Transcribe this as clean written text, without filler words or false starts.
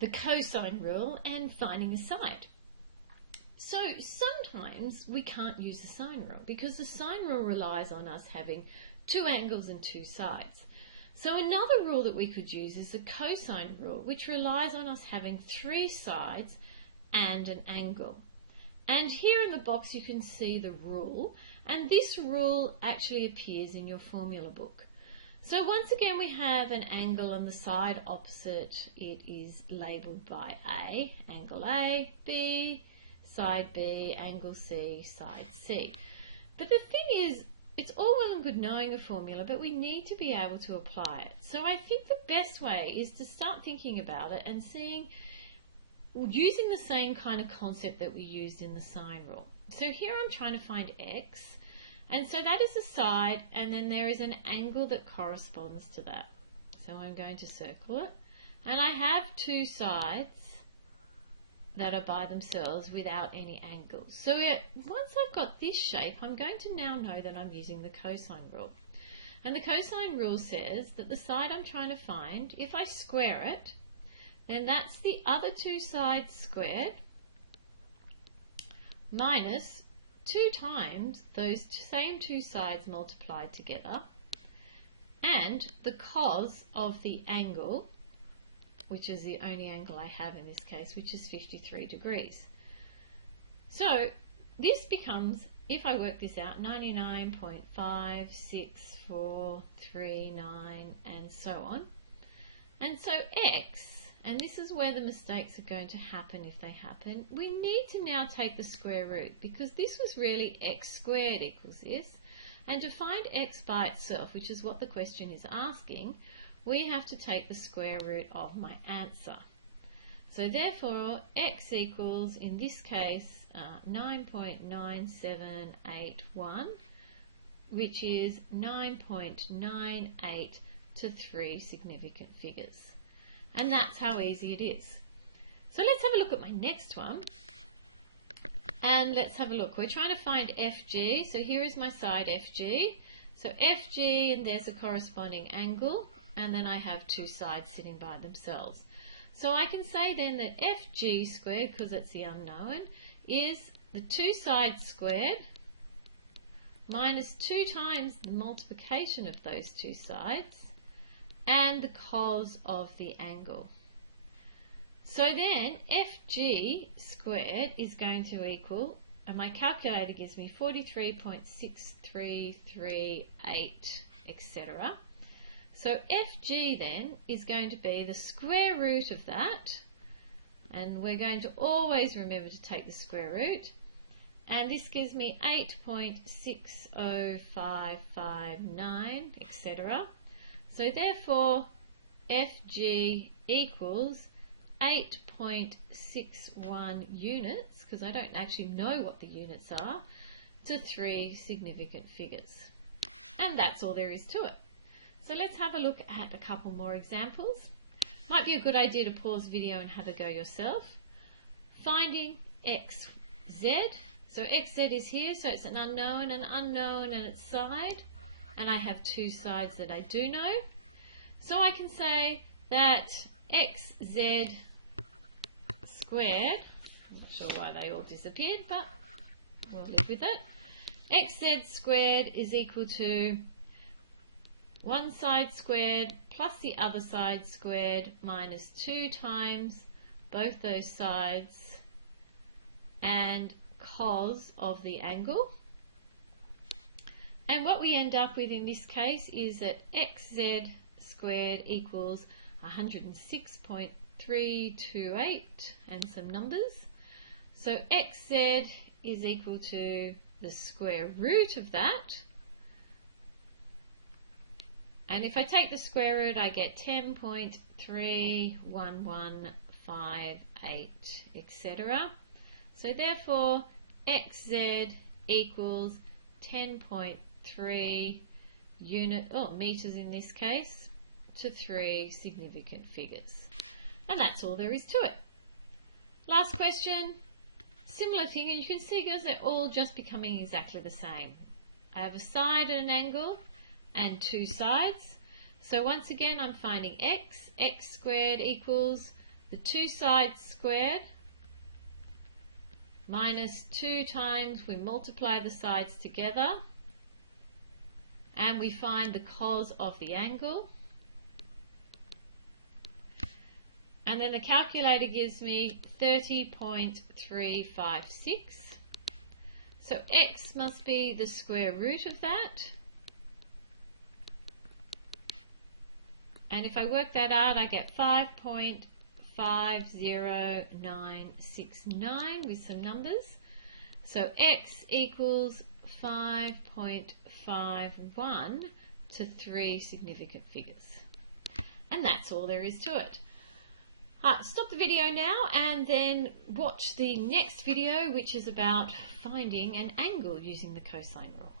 the cosine rule and finding a side. So sometimes we can't use the sine rule because the sine rule relies on us having two angles and two sides. So another rule that we could use is the cosine rule, which relies on us having three sides and an angle. And here in the box you can see the rule, and this rule actually appears in your formula book. So once again we have an angle on the side opposite. It is labelled by A, angle A, B, side B, angle C, side C. But the thing is, it's all well and good knowing a formula, but we need to be able to apply it. So I think the best way is to start thinking about it and using the same kind of concept that we used in the sine rule. So here I'm trying to find x, and so that is a side, and then there is an angle that corresponds to that. So I'm going to circle it, and I have two sides that are by themselves without any angles. So once I've got this shape, I'm going to now know that I'm using the cosine rule. And the cosine rule says that the side I'm trying to find, if I square it, then that's the other two sides squared minus 2 times those same two sides multiplied together, and the cos of the angle, which is the only angle I have in this case, which is 53 degrees. So this becomes, if I work this out, 99.56439 and so on. And so x, and this is where the mistakes are going to happen if they happen, we need to now take the square root, because this was really x squared equals this. And to find x by itself, which is what the question is asking, we have to take the square root of my answer. So therefore, x equals, in this case, 9.9781, which is 9.98 to 3 significant figures. And that's how easy it is. So let's have a look at my next one. And let's have a look. We're trying to find FG. So here is my side FG. So FG, and there's a corresponding angle. And then I have two sides sitting by themselves. So I can say then that FG squared, because it's the unknown, is the two sides squared minus 2 times the multiplication of those two sides and the cos of the angle. So then FG squared is going to equal, and my calculator gives me 43.6338, etc. So FG then is going to be the square root of that, and we're going to always remember to take the square root, and this gives me 8.60559, etc. So therefore FG equals 8.61 units, because I don't actually know what the units are, to 3 significant figures. And that's all there is to it. So let's have a look at a couple more examples. Might be a good idea to pause the video and have a go yourself. Finding xz. So xz is here, so it's an unknown, and its side. And I have two sides that I do know. So I can say that xz squared, I'm not sure why they all disappeared, but we'll live with it. Xz squared is equal to one side squared plus the other side squared minus 2 times both those sides and cos of the angle. And what we end up with in this case is that xz squared equals 106.328 and some numbers. So xz is equal to the square root of that. And if I take the square root, I get 10.31158, etc. So therefore, xz equals 10.3 meters in this case, to 3 significant figures. And that's all there is to it. Last question, similar thing, and you can see guys, they're all just becoming exactly the same. I have a side and an angle and two sides. So once again, I'm finding x. X squared equals the 2 sides squared minus 2 times, we multiply the sides together, and we find the cos of the angle. And then the calculator gives me 30.356. So x must be the square root of that. And if I work that out, I get 5.50969 with some numbers. So x equals 5.51 to 3 significant figures. And that's all there is to it. Stop the video now and then watch the next video, which is about finding an angle using the cosine rule.